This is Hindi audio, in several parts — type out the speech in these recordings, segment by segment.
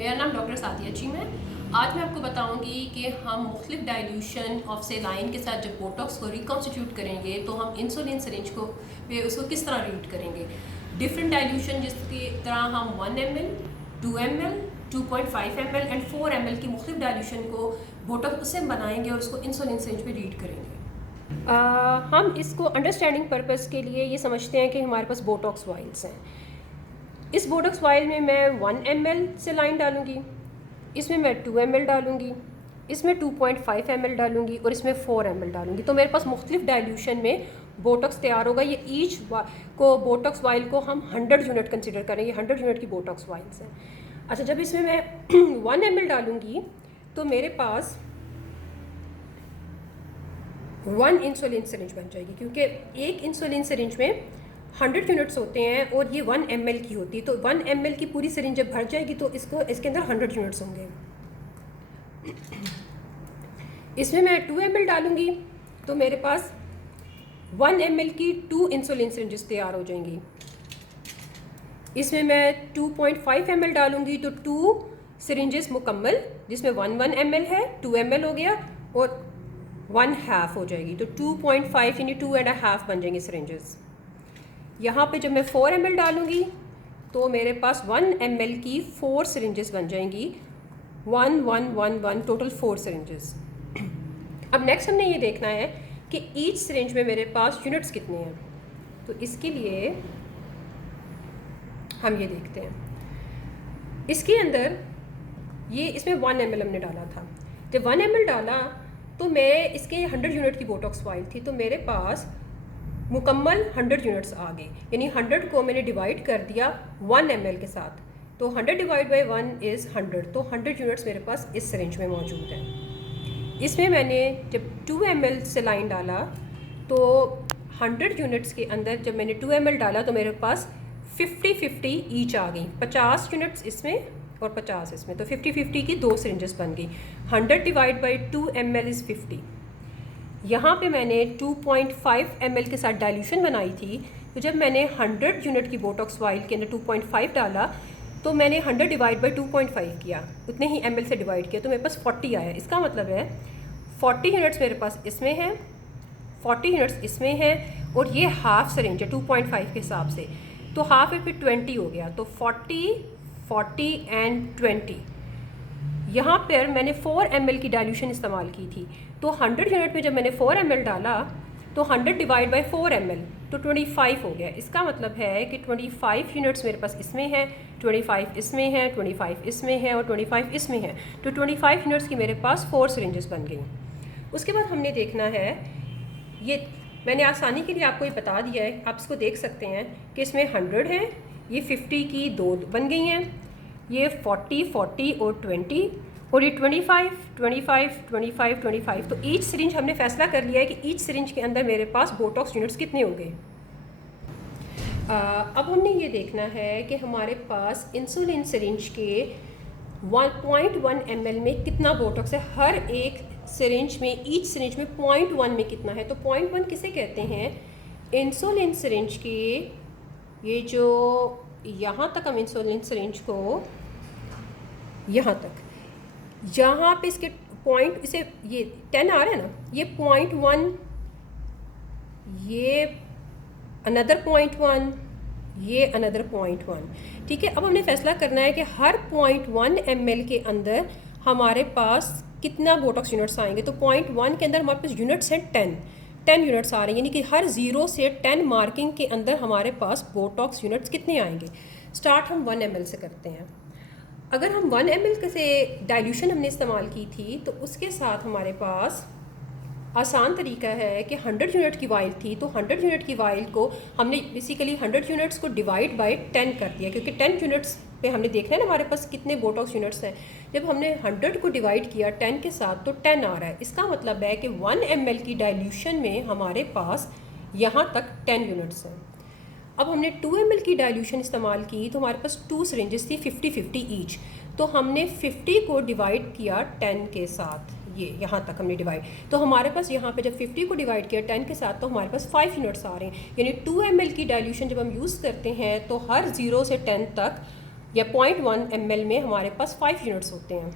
मेरा नाम डॉक्टर सादिया चीम है। आज मैं आपको बताऊंगी कि हम मुख्तलिफ डाइल्यूशन ऑफ सेलाइन के साथ जब बोटॉक्स को रिकॉन्स्टिट्यूट करेंगे तो हम इंसुलिन सिरिंज को उसको किस तरह रीड करेंगे। डिफरेंट डाइल्यूशन जिसकी तरह हम 1 ml, 2 ml, 2.5 ml and 4 ml की मुख्तलिफ डाइल्यूशन को बोटॉक्स उससे बनाएंगे और उसको इंसुलिन सिरिंज पे रीड करेंगे। हम इसको अंडरस्टैंडिंग पर्पस के लिए ये समझते हैं कि हमारे पास बोटॉक्स वाइल्स हैं। इस बोटॉक्स वाइल में मैं 1 ml सेलाइन डालूंगी, इसमें मैं 2 ml डालूंगी, इसमें 2.5 ml डालूंगी और इसमें 4 ml डालूंगी। तो मेरे पास मुख्तलिफ डाइल्यूशन में बोटॉक्स तैयार होगा। ये ईच को बोटॉक्स वाइल को हम 100 यूनिट कंसिडर करेंगे। 100 यूनिट की बोटॉक्स वाइल्स हैं। अच्छा, जब इसमें मैं 1 ml डालूंगी तो मेरे पास 1 इंसुलिन सिरिंज बन जाएगी, क्योंकि एक इंसुलिन सिरिंज में 100 यूनिट्स होते हैं और ये 1 ml की होती है। तो 1 ml की पूरी सिरिंज जब भर जाएगी तो इसके अंदर 100 यूनिट्स होंगे। इसमें मैं 2 ml डालूंगी तो मेरे पास 1 ml की 2 इंसुलिन सिरिंजेस तैयार हो जाएंगी। इसमें मैं 2.5 ml डालूंगी तो 2 सिरिंजेस मुकम्मल, जिसमें 1 ml है, 2 ml हो गया और 1/2 हो जाएगी। तो 2.5 यानी 2.5 बन जाएंगे सिरिंजेस। यहाँ पे जब मैं 4 ml डालूंगी तो मेरे पास 1 ml की 4 सिरिंजेस बन जाएंगी। 1 1 1 1 टोटल 4 सिरिंजेस। अब नेक्स्ट हमने ये देखना है कि ईच सिरिंज में मेरे पास यूनिट्स कितने हैं। तो इसके लिए हम ये देखते हैं। इसके अंदर ये इसमें 1 ml हमने डाला था। जब 1 ml डाला तो मैं इसके 100 यूनिट की बोटॉक्स वाइल थी, तो मेरे पास मुकम्मल 100 यूनिट्स आ गए। यानी 100 को मैंने डिवाइड कर दिया 1 ml के साथ, तो 100 डिवाइड बाई 1 इज़ 100। तो 100 यूनिट्स मेरे पास इस सिरिंज में मौजूद है। इसमें मैंने जब 2 ml सेलाइन डाला तो 100 यूनिट्स के अंदर जब मैंने 2 ml डाला तो मेरे पास 50-50 ईच आ गई। 50 यूनिट्स इसमें और 50 इसमें, तो 50-50 की 2 सिरिंजेस बन गई। 100 डिवाइड बाई 2 ml इज़ 50। यहाँ पे मैंने 2.5 ml के साथ डाइल्यूशन बनाई थी। तो जब मैंने 100 यूनिट की बोटॉक्स वाइल के अंदर 2.5 डाला तो मैंने 100 डिवाइड बाई 2.5 किया, उतने ही ml से डिवाइड किया, तो मेरे पास 40 आया। इसका मतलब है 40 यूनिट्स मेरे पास इसमें है, 40 यूनिट्स इसमें है और ये हाफ सिरिंज है 2.5 के हिसाब से, तो हाफ है फिर 20 हो गया। तो 40 एंड 20। यहाँ पर मैंने 4 ml की डाइल्यूशन इस्तेमाल की थी। तो 100 यूनिट में जब मैंने 4 ml डाला तो 100 डिवाइड बाई 4 ml तो 25 हो गया। इसका मतलब है कि 25 यूनिट्स मेरे पास इसमें है, 25 इसमें है, 25 इसमें है और 25 इसमें है। तो 25 यूनिट्स की मेरे पास 4 सिरिंजेस बन गई। उसके बाद हमने देखना है, ये मैंने आसानी के लिए आपको ये बता दिया है, आप इसको देख सकते हैं कि इसमें 100 है, ये 50 की 2 बन गई हैं, ये 40 और 20 और ये 25। तो ईच सिरिंज हमने फैसला कर लिया है कि ईच सिरिंज के अंदर मेरे पास बोटॉक्स यूनिट्स कितने होंगे। अब हमने ये देखना है कि हमारे पास इंसुलिन सिरिंज के 1.1 ml में कितना बोटॉक्स है। हर एक सिरिंज में, ईच सिरिंज में 0.1 में कितना है। तो 0.1 किसे कहते हैं? इंसुलिन सिरिंज के ये जो यहाँ तक हम इंसुलिन सिरिंज को यहाँ तक, यहाँ पे इसके पॉइंट, इसे ये 10 आ रहा है ना, ये 0.1, ये अनदर 0.1, ये अनदर 0.1। ठीक है, अब हमने फैसला करना है कि हर 0.1 ml के अंदर हमारे पास कितना बोटॉक्स यूनिट्स आएंगे। तो 0.1 के अंदर हमारे पास यूनिट्स हैं 10 यूनिट्स आ रहे हैं, यानी कि हर 0 से 10 मार्किंग के अंदर हमारे पास बोटॉक्स यूनिट्स कितने आएंगे। स्टार्ट हम 1 ml से करते हैं। अगर हम 1 ml से डाइल्यूशन हमने इस्तेमाल की थी तो उसके साथ हमारे पास आसान तरीका है कि 100 यूनिट की वाइल थी, तो 100 यूनिट की वाइल को हमने बेसिकली 100 यूनिट्स को डिवाइड बाय 10 कर दिया, क्योंकि 10 यूनिट्स पे हमने देखना है ना हमारे पास कितने बोटॉक्स यूनिट्स हैं। जब हमने 100 को डिवाइड किया 10 के साथ तो 10 आ रहा है। इसका मतलब है कि 1 ml की डाइल्यूशन में हमारे पास यहाँ तक 10 यूनिट्स हैं। अब हमने 2 ml की डाइल्यूशन इस्तेमाल की तो हमारे पास 2 सिरिंजेस थी 50-50 ईच, तो हमने 50 को डिवाइड किया 10 के साथ, ये यहाँ तक हमने डिवाइड, तो हमारे पास यहाँ पे जब 50 को डिवाइड किया 10 के साथ तो हमारे पास 5 यूनिट्स आ रहे हैं। यानी 2 ml की डाइल्यूशन जब हम यूज़ करते हैं तो हर 0 से 10 तक या 0.1 ml में हमारे पास 5 यूनिट्स होते हैं।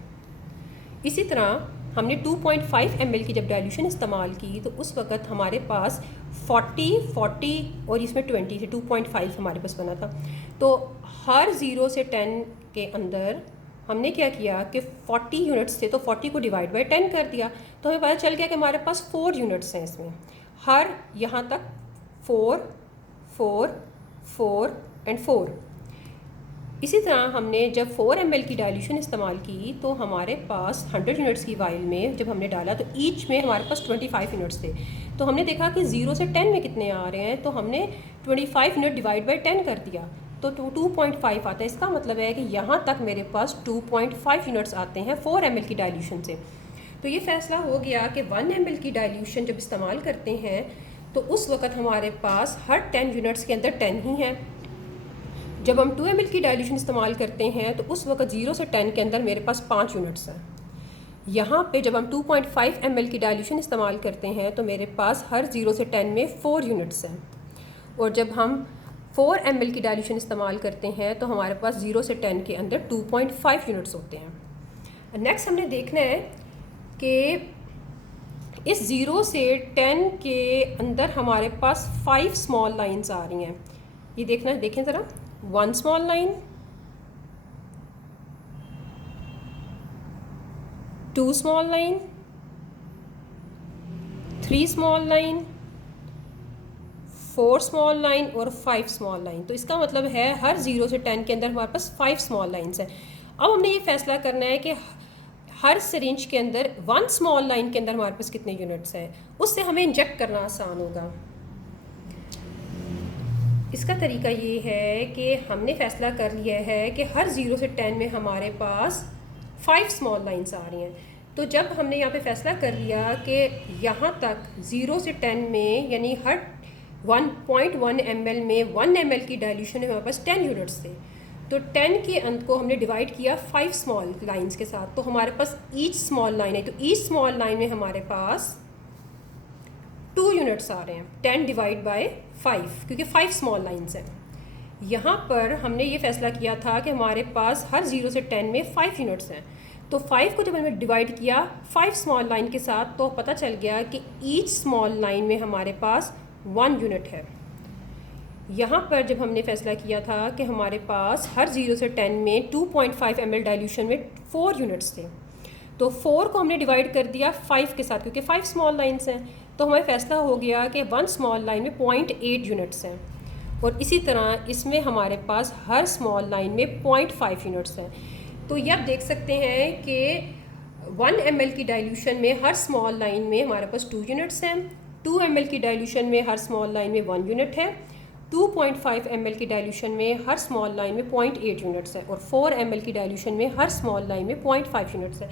इसी तरह हमने 2.5 ml की जब डाइल्यूशन इस्तेमाल की तो उस वक़्त हमारे पास 40 और इसमें 20 से 2.5 हमारे पास बना था। तो हर 0 से 10 के अंदर हमने क्या किया कि 40 यूनिट्स थे तो 40 को डिवाइड बाय 10 कर दिया, तो हमें पता चल गया कि हमारे पास 4 यूनिट्स हैं इसमें, हर यहाँ तक 4 4 4 एंड 4। इसी तरह हमने जब 4 ml की डाइल्यूशन इस्तेमाल की तो हमारे पास 100 यूनिट्स की वाइल में जब हमने डाला तो ईच में हमारे पास 25 यूनिट्स थे। तो हमने देखा कि 0 से 10 में कितने आ रहे हैं, तो हमने 25 यूनिट डिवाइड बाय 10 कर दिया तो 2.5 आता है। इसका मतलब है कि यहाँ तक मेरे पास 2.5 यूनिट्स आते हैं 4 ml की डाइल्यूशन से। तो ये फ़ैसला हो गया कि 1 ml की डाइल्यूशन जब इस्तेमाल करते हैं तो उस वक़्त हमारे पास हर 10 यूनिट्स के अंदर 10 ही हैं। जब हम 2 ml की डाइल्यूशन इस्तेमाल करते हैं तो उस वक़्त 0 से 10 के अंदर मेरे पास 5 यूनिट्स हैं। यहाँ पे जब हम 2.5 ml की डाइल्यूशन इस्तेमाल करते हैं तो मेरे पास हर 0 से 10 में 4 यूनिट्स हैं। और जब हम 4 ml की डाइल्यूशन इस्तेमाल करते हैं तो हमारे पास 0 से 10 के अंदर 2.5 यूनिट्स होते हैं। नेक्स्ट हमने देखना है कि इस 0 से 10 के अंदर हमारे पास 5 स्मॉल लाइंस आ रही हैं। ये देखना है, देखें ज़रा, 1 small line, 2 small line, 3 small line, 4 small line और 5 स्मॉल लाइन। तो इसका मतलब है हर 0 से 10 के अंदर हमारे पास 5 स्मॉल लाइंस हैं। अब हमने ये फैसला करना है कि हर सिरिंज के अंदर 1 स्मॉल लाइन के अंदर हमारे पास कितने यूनिट्स हैं, उससे हमें इंजेक्ट करना आसान होगा। इसका तरीका ये है कि हमने फ़ैसला कर लिया है कि हर 0 से 10 में हमारे पास 5 स्मॉल लाइंस आ रही हैं। तो जब हमने यहाँ पे फ़ैसला कर लिया कि यहाँ तक 0 से 10 में यानी हर 1.1 ml में 1 ml की डाइल्यूशन में हमारे पास 10 यूनिट्स थे, तो 10 के अंत को हमने डिवाइड किया 5 स्मॉल लाइंस के साथ, तो हमारे पास ईच स्मॉल लाइन है। तो ईच स्मॉल लाइन में हमारे पास 2 यूनिट्स आ रहे हैं, 10 डिवाइड बाय 5, क्योंकि 5 स्मॉल लाइंस हैं। यहाँ पर हमने ये फैसला किया था कि हमारे पास हर 0 से 10 में 5 यूनिट्स हैं, तो 5 को जब हमने डिवाइड किया 5 स्मॉल लाइन के साथ तो पता चल गया कि ईच स्मॉल लाइन में हमारे पास 1 यूनिट है। यहाँ पर जब हमने फैसला किया था कि हमारे पास हर 0 से 10 में 2.5 ml डाइल्यूशन में 4 यूनिट्स थे, तो 4 को हमने डिवाइड कर दिया 5 के साथ, क्योंकि 5 स्मॉल लाइंस हैं, तो हमें फ़ैसला हो गया कि 1 स्मॉल लाइन में 0.8 यूनिट्स हैं। और इसी तरह इसमें हमारे पास हर स्मॉल लाइन में 0.5 यूनिट्स हैं। तो ये आप देख सकते हैं कि 1 ml की डाइल्यूशन में हर स्मॉल लाइन में हमारे पास 2 यूनिट्स हैं, 2 ml की डाइल्यूशन में हर स्मॉल लाइन में 1 यूनिट है, 2.5 ml की डाइल्यूशन में हर स्मॉल लाइन में 0.8 यूनिट्स है, और 4 ml की डाइल्यूशन में हर स्मॉल लाइन में 0.5 यूनिट्स है।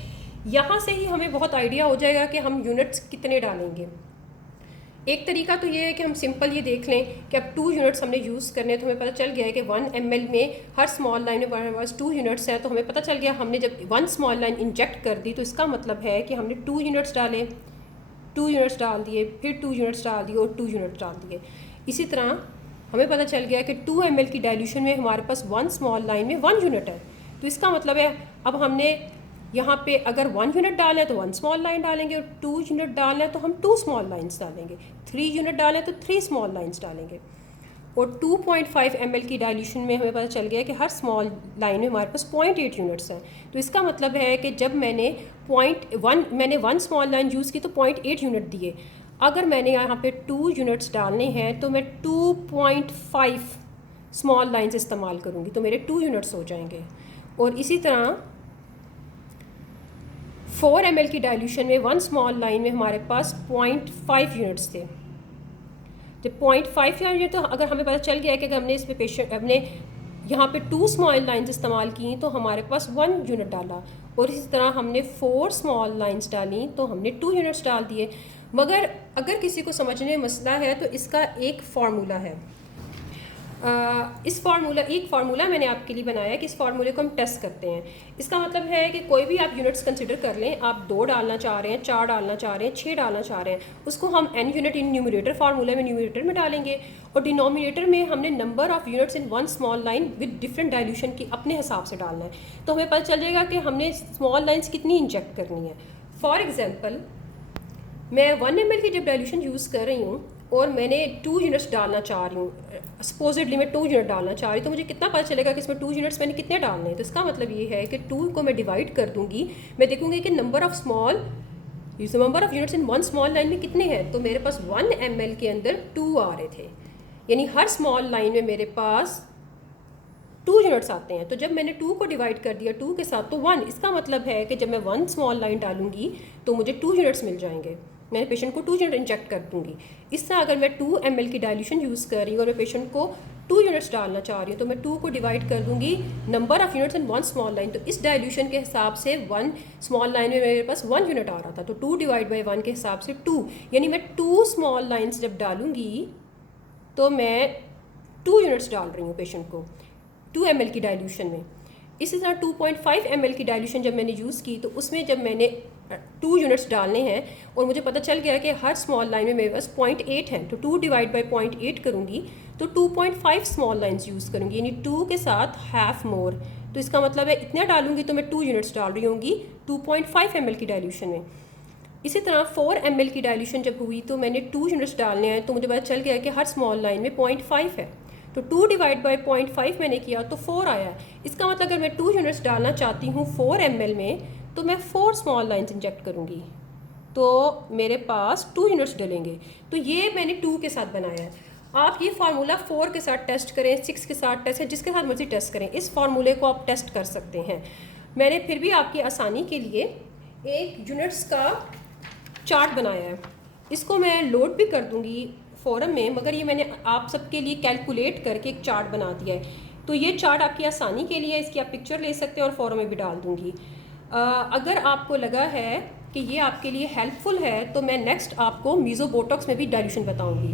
यहाँ से ही हमें बहुत आइडिया हो जाएगा कि हम यूनिट्स कितने डालेंगे। एक तरीका तो ये है कि हम सिंपल ये देख लें कि अब 2 यूनिट्स हमने यूज़ करने हैं, तो हमें पता चल गया है कि 1 ml में हर स्मॉल लाइन में हमारे पास 2 यूनिट्स हैं। तो हमें पता चल गया हमने जब 1 स्मॉल लाइन इंजेक्ट कर दी तो इसका मतलब है कि हमने 2 यूनिट्स डाले, 2 यूनिट्स डाल दिए, फिर 2 यूनिट्स डाल दिए और 2 यूनिट्स डाल दिए। इसी तरह हमें पता चल गया कि 2 ml की डाइल्यूशन में हमारे पास 1 स्मॉल लाइन में 1 यूनिट है। तो इसका मतलब है अब हमने यहाँ पे अगर 1 यूनिट डालें तो 1 स्मॉल लाइन डालेंगे, और 2 यूनिट डालें तो हम 2 स्मॉल लाइंस डालेंगे, 3 यूनिट डालें तो 3 स्मॉल लाइंस डालेंगे। और 2.5 ml की डाइल्यूशन में हमें पता चल गया कि हर स्मॉल लाइन में हमारे पास 0.8 यूनिट्स हैं। तो इसका मतलब है कि जब मैंने 1 स्मॉल लाइन यूज़ की तो 0.8 यूनिट दिए। अगर मैंने यहाँ पे 2 यूनिट्स डालने हैं तो मैं 2.5 स्मॉल लाइंस इस्तेमाल करूँगी, तो मेरे 2 यूनिट्स हो जाएंगे। और इसी तरह 4 ml की डाइल्यूशन में 1 स्मॉल लाइन में हमारे पास 0.5 यूनिट्स थे। जब 0.5 यूनिट, तो अगर हमें पता चल गया कि अगर हमने इसमें हमने यहाँ पे 2 स्मॉल लाइंस इस्तेमाल की तो हमारे पास 1 यूनिट डाला, और इसी तरह हमने 4 स्मॉल लाइंस डाली तो हमने 2 यूनिट्स डाल दिए। मगर अगर किसी को समझने में मसला है तो इसका एक फार्मूला है, इस एक फार्मूला मैंने आपके लिए बनाया है कि इस फार्मूले को हम टेस्ट करते हैं। इसका मतलब है कि कोई भी आप यूनिट्स कंसिडर कर लें, आप 2 डालना चाह रहे हैं, 4 डालना चाह रहे हैं, 6 डालना चाह रहे हैं, उसको हम n unit in numerator formula में न्यूमरेटर में डालेंगे और डिनोमिनेटर में हमने number of units in one small line with different dilution की अपने हिसाब से डालना है। तो हमें पता चल जाएगा कि हमने स्मॉल लाइन्स कितनी इंजेक्ट करनी है। फॉर एग्ज़ाम्पल, मैं 1 ml की जब डाइल्यूशन यूज़ कर रही हूँ और मैंने 2 यूनिट्स डालना चाह रही हूँ, सपोजिटली मैं 2 यूनिट डालना चाह रही हूँ, तो मुझे कितना पता चलेगा कि इसमें 2 यूनिट्स मैंने कितने डालने हैं। तो इसका मतलब ये है कि 2 को मैं डिवाइड कर दूँगी, मैं देखूँगी कि number of units in one small line में कितने हैं। तो मेरे पास 1 ml के अंदर 2 आ रहे थे, यानी हर स्मॉल लाइन में मेरे पास 2 यूनिट्स आते हैं। तो जब मैंने 2 को डिवाइड कर दिया 2 के साथ तो 1, इसका मतलब है कि जब मैं 1 स्मॉल लाइन डालूंगी तो मुझे 2 यूनिट्स मिल जाएंगे। मैंने पेशेंट को 2 यूनिट इंजेक्ट कर दूंगी। इस तरह अगर मैं 2 ml की डाइल्यूशन यूज़ कर रही हूँ और मैं पेशेंट को 2 यूनिट्स डालना चाह रही हूँ तो मैं 2 को डिवाइड कर दूंगी number of units in one small line. तो इस डाइल्यूशन के हिसाब से 1 स्मॉल लाइन में मेरे पास 1 यूनिट आ रहा था, तो 2 डिवाइड बाई 1 के हिसाब से 2, यानी मैं 2 स्मॉल लाइन्स जब डालूंगी तो मैं 2 यूनिट्स डाल रही हूँ पेशेंट को 2 ml की डाइल्यूशन में। इसी तरह 2.5 ml की डाइल्यूशन जब मैंने यूज़ की तो उसमें जब मैंने 2 यूनिट्स डालने हैं और मुझे पता चल गया कि हर स्मॉल लाइन में मेरे पास 0.8 है, तो 2 डिवाइड बाई 0.8 करूँगी तो 2.5 स्मॉल लाइन्स यूज़ करूँगी, यानी 2 के साथ हाफ मोर। तो इसका मतलब है इतना डालूंगी तो मैं 2 यूनिट्स डाल रही होंगी 2.5 ml की डाइल्यूशन में। इसी तरह 4 ml की डाइल्यूशन जब हुई तो मैंने 2 यूनिट्स डालने हैं, तो मुझे पता चल गया कि हर स्मॉल लाइन में 0.5 है, तो 2 डिवाइड बाई 0.5 मैंने किया तो 4 आया है। इसका मतलब अगर मैं 2 यूनिट्स डालना चाहती हूँ 4 ml में तो मैं 4 स्मॉल लाइन्स इंजेक्ट करूँगी, तो मेरे पास 2 यूनिट्स डलेंगे। तो ये मैंने 2 के साथ बनाया है। आप ये फार्मूला 4 के साथ टेस्ट करें, 6 के साथ टेस्ट करें, जिसके साथ मर्जी टेस्ट करें, इस फार्मूले को आप टेस्ट कर सकते हैं। मैंने फिर भी आपकी आसानी के लिए एक यूनिट्स का चार्ट बनाया है, इसको मैं लोड भी कर दूँगी फोरम में, मगर ये मैंने आप सबके लिए कैलकुलेट करके एक चार्ट बना दिया है। तो ये चार्ट आपकी आसानी के लिए, इसकी आप पिक्चर ले सकते हैं और फोरम में भी डाल दूँगी। अगर आपको लगा है कि ये आपके लिए हेल्पफुल है तो मैं नेक्स्ट आपको मीज़ो बोटॉक्स में भी डाइल्यूशन बताऊँगी।